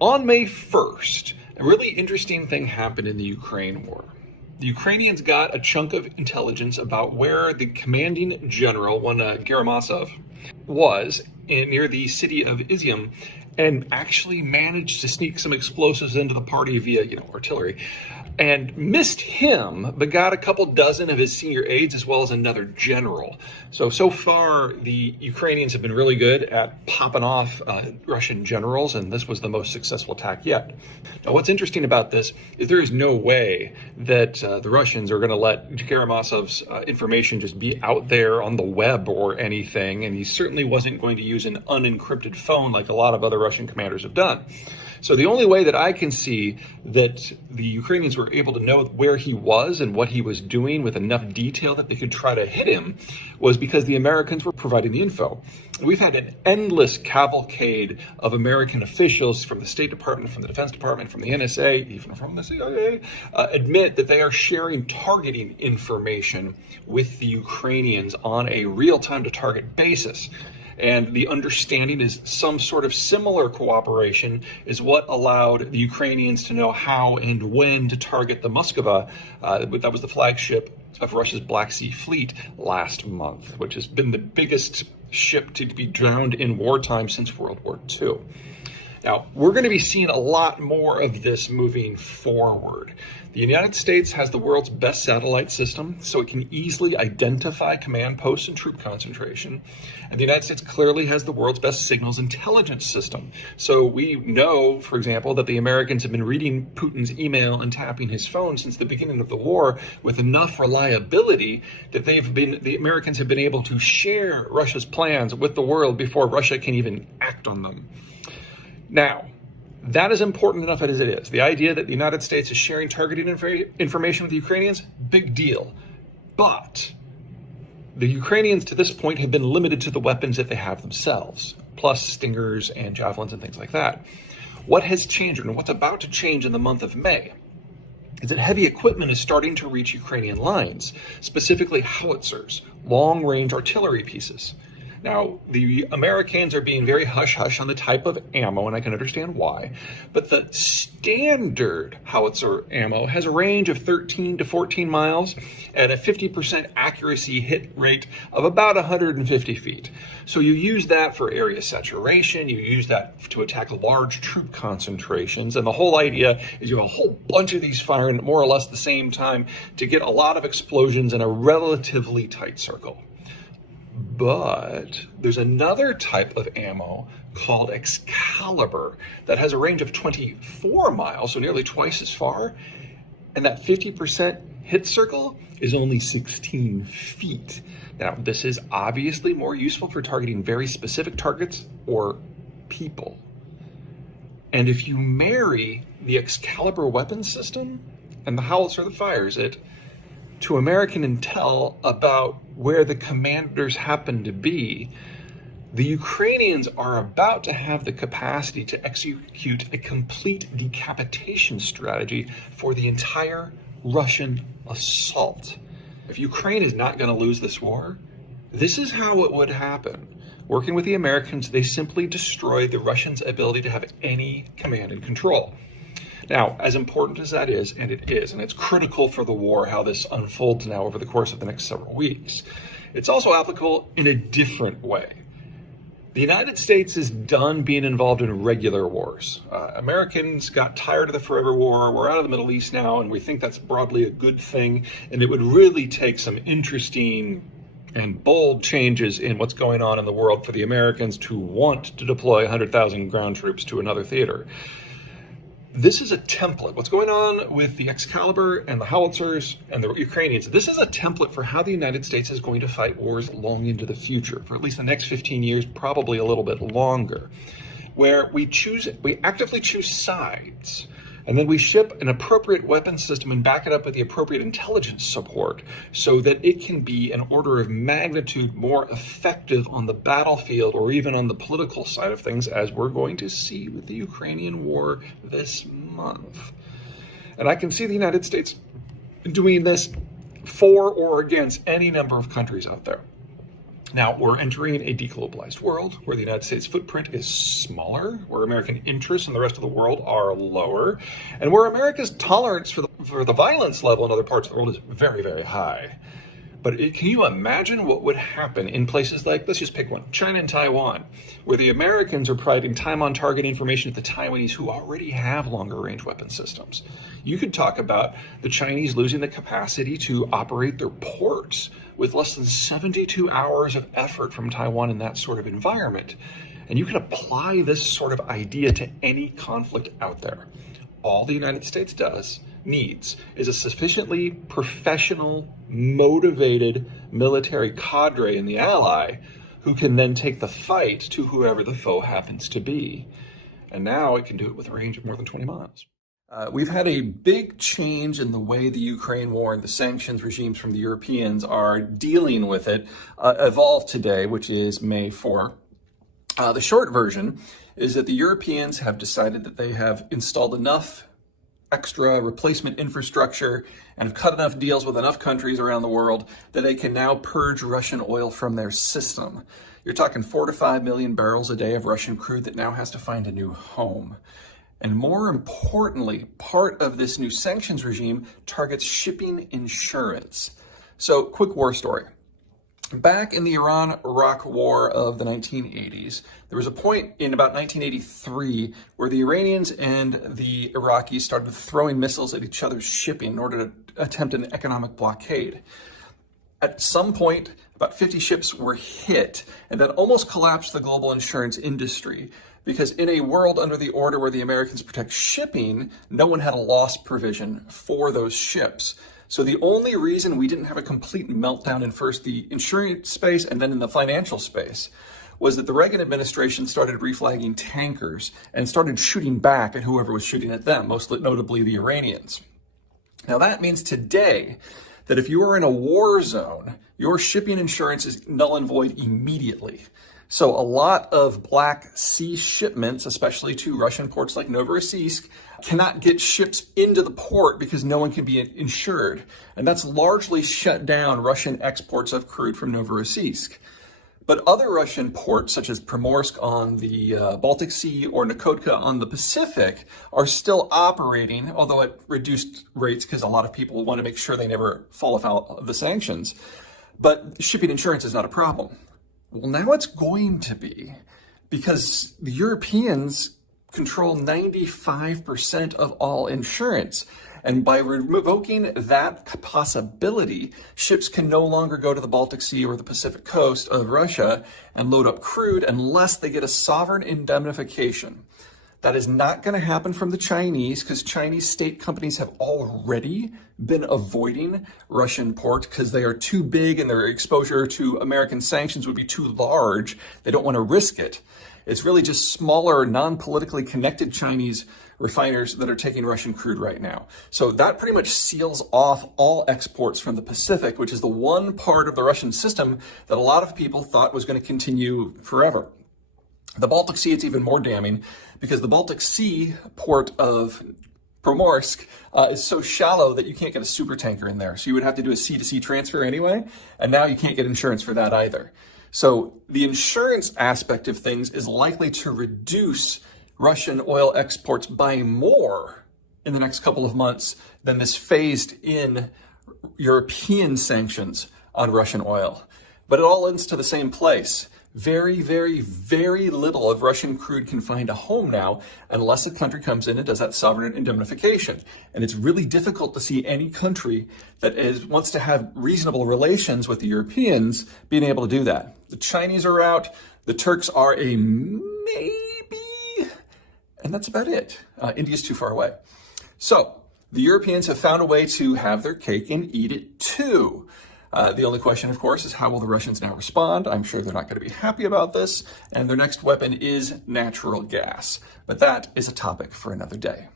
On May 1st, a really interesting thing happened in the Ukraine war. The Ukrainians got a chunk of intelligence about where the commanding general, one Gerasimov, was near the city of Izium, and actually managed to sneak some explosives into the party via, artillery, and missed him, but got a couple dozen of his senior aides as well as another general. So far, the Ukrainians have been really good at popping off Russian generals, and this was the most successful attack yet. Now, what's interesting about this is there is no way that the Russians are going to let Gerasimov's information just be out there on the web or anything, and he certainly wasn't going to use an unencrypted phone like a lot of other Russian commanders have done. So the only way that I can see that the Ukrainians were able to know where he was and what he was doing with enough detail that they could try to hit him was because the Americans were providing the info. We've had an endless cavalcade of American officials from the State Department, from the Defense Department, from the NSA, even from the CIA, admit that they are sharing targeting information with the Ukrainians on a real-time to target basis. And the understanding is some sort of similar cooperation is what allowed the Ukrainians to know how and when to target the Moskva. That was the flagship of Russia's Black Sea Fleet last month, which has been the biggest ship to be drowned in wartime since World War II. Now, we're going to be seeing a lot more of this moving forward. The United States has the world's best satellite system, so it can easily identify command posts and troop concentration. And the United States clearly has the world's best signals intelligence system. So we know, for example, that the Americans have been reading Putin's email and tapping his phone since the beginning of the war with enough reliability that the Americans have been able to share Russia's plans with the world before Russia can even act on them. Now, that is important enough as it is. The idea that the United States is sharing targeted information with the Ukrainians, big deal. But the Ukrainians to this point have been limited to the weapons that they have themselves, plus Stingers and Javelins and things like that. What has changed, and what's about to change in the month of May, is that heavy equipment is starting to reach Ukrainian lines, specifically howitzers, long-range artillery pieces. Now, the Americans are being very hush-hush on the type of ammo, and I can understand why, but the standard howitzer ammo has a range of 13 to 14 miles and a 50% accuracy hit rate of about 150 feet. So you use that for area saturation, you use that to attack large troop concentrations, and the whole idea is you have a whole bunch of these firing at more or less the same time to get a lot of explosions in a relatively tight circle. But there's another type of ammo called Excalibur that has a range of 24 miles, so nearly twice as far, and that 50% hit circle is only 16 feet. Now, this is obviously more useful for targeting very specific targets or people. And if you marry the Excalibur weapon system and the howitzer that fires it to American intel about where the commanders happen to be, the Ukrainians are about to have the capacity to execute a complete decapitation strategy for the entire Russian assault. If Ukraine is not going to lose this war, this is how it would happen. Working with the Americans, they simply destroyed the Russians' ability to have any command and control. Now, as important as that is, and it is, and it's critical for the war how this unfolds now over the course of the next several weeks, it's also applicable in a different way. The United States is done being involved in regular wars. Americans got tired of the forever war. We're out of the Middle East now, and we think that's broadly a good thing, and it would really take some interesting and bold changes in what's going on in the world for the Americans to want to deploy 100,000 ground troops to another theater. This is a template. What's going on with the Excalibur and the howitzers and the Ukrainians, this is a template for how the United States is going to fight wars long into the future, for at least the next 15 years, probably a little bit longer, where we actively choose sides, and then we ship an appropriate weapon system and back it up with the appropriate intelligence support so that it can be an order of magnitude more effective on the battlefield or even on the political side of things, as we're going to see with the Ukrainian war this month. And I can see the United States doing this for or against any number of countries out there. Now, we're entering a deglobalized world where the United States footprint is smaller, where American interests in the rest of the world are lower, and where America's tolerance for the violence level in other parts of the world is very, very high. But can you imagine what would happen in places like, let's just pick one, China and Taiwan, where the Americans are providing time-on-target information to the Taiwanese who already have longer-range weapon systems? You could talk about the Chinese losing the capacity to operate their ports with less than 72 hours of effort from Taiwan in that sort of environment. And you can apply this sort of idea to any conflict out there. All the United States needs is a sufficiently professional, motivated military cadre in the ally who can then take the fight to whoever the foe happens to be. And now it can do it with a range of more than 20 miles. We've had a big change in the way the Ukraine war and the sanctions regimes from the Europeans are dealing with it evolved today, which is May 4. The short version is that the Europeans have decided that they have installed enough extra replacement infrastructure and have cut enough deals with enough countries around the world that they can now purge Russian oil from their system. You're talking 4 to 5 million barrels a day of Russian crude that now has to find a new home. And more importantly, part of this new sanctions regime targets shipping insurance. So, quick war story. Back in the Iran-Iraq war of the 1980s, there was a point in about 1983 where the Iranians and the Iraqis started throwing missiles at each other's shipping in order to attempt an economic blockade. At some point, about 50 ships were hit, and that almost collapsed the global insurance industry. Because in a world under the order where the Americans protect shipping, no one had a loss provision for those ships. So the only reason we didn't have a complete meltdown in first the insurance space and then in the financial space was that the Reagan administration started reflagging tankers and started shooting back at whoever was shooting at them, most notably the Iranians. Now that means today that if you are in a war zone, your shipping insurance is null and void immediately. So a lot of Black Sea shipments, especially to Russian ports like Novorossiysk, cannot get ships into the port because no one can be insured. And that's largely shut down Russian exports of crude from Novorossiysk. But other Russian ports, such as Primorsk on the Baltic Sea or Nakotka on the Pacific, are still operating, although at reduced rates because a lot of people want to make sure they never fall afoul of the sanctions. But shipping insurance is not a problem. Well, now it's going to be, because the Europeans control 95% of all insurance. And by revoking that possibility, ships can no longer go to the Baltic Sea or the Pacific coast of Russia and load up crude unless they get a sovereign indemnification. That is not going to happen from the Chinese because Chinese state companies have already been avoiding Russian ports because they are too big and their exposure to American sanctions would be too large. They don't want to risk it. It's really just smaller, non-politically connected Chinese refiners that are taking Russian crude right now. So that pretty much seals off all exports from the Pacific, which is the one part of the Russian system that a lot of people thought was going to continue forever. The Baltic Sea, it's even more damning because the Baltic Sea port of Primorsk is so shallow that you can't get a super tanker in there. So you would have to do a sea-to-sea transfer anyway, and now you can't get insurance for that either. So the insurance aspect of things is likely to reduce Russian oil exports by more in the next couple of months than this phased-in European sanctions on Russian oil. But it all ends to the same place. Very, very, very little of Russian crude can find a home now unless a country comes in and does that sovereign indemnification. And it's really difficult to see any country that wants to have reasonable relations with the Europeans being able to do that. The Chinese are out. The Turks are a maybe. And that's about it. India's too far away. So the Europeans have found a way to have their cake and eat it too. The only question, of course, is how will the Russians now respond? I'm sure they're not going to be happy about this, and their next weapon is natural gas. But that is a topic for another day.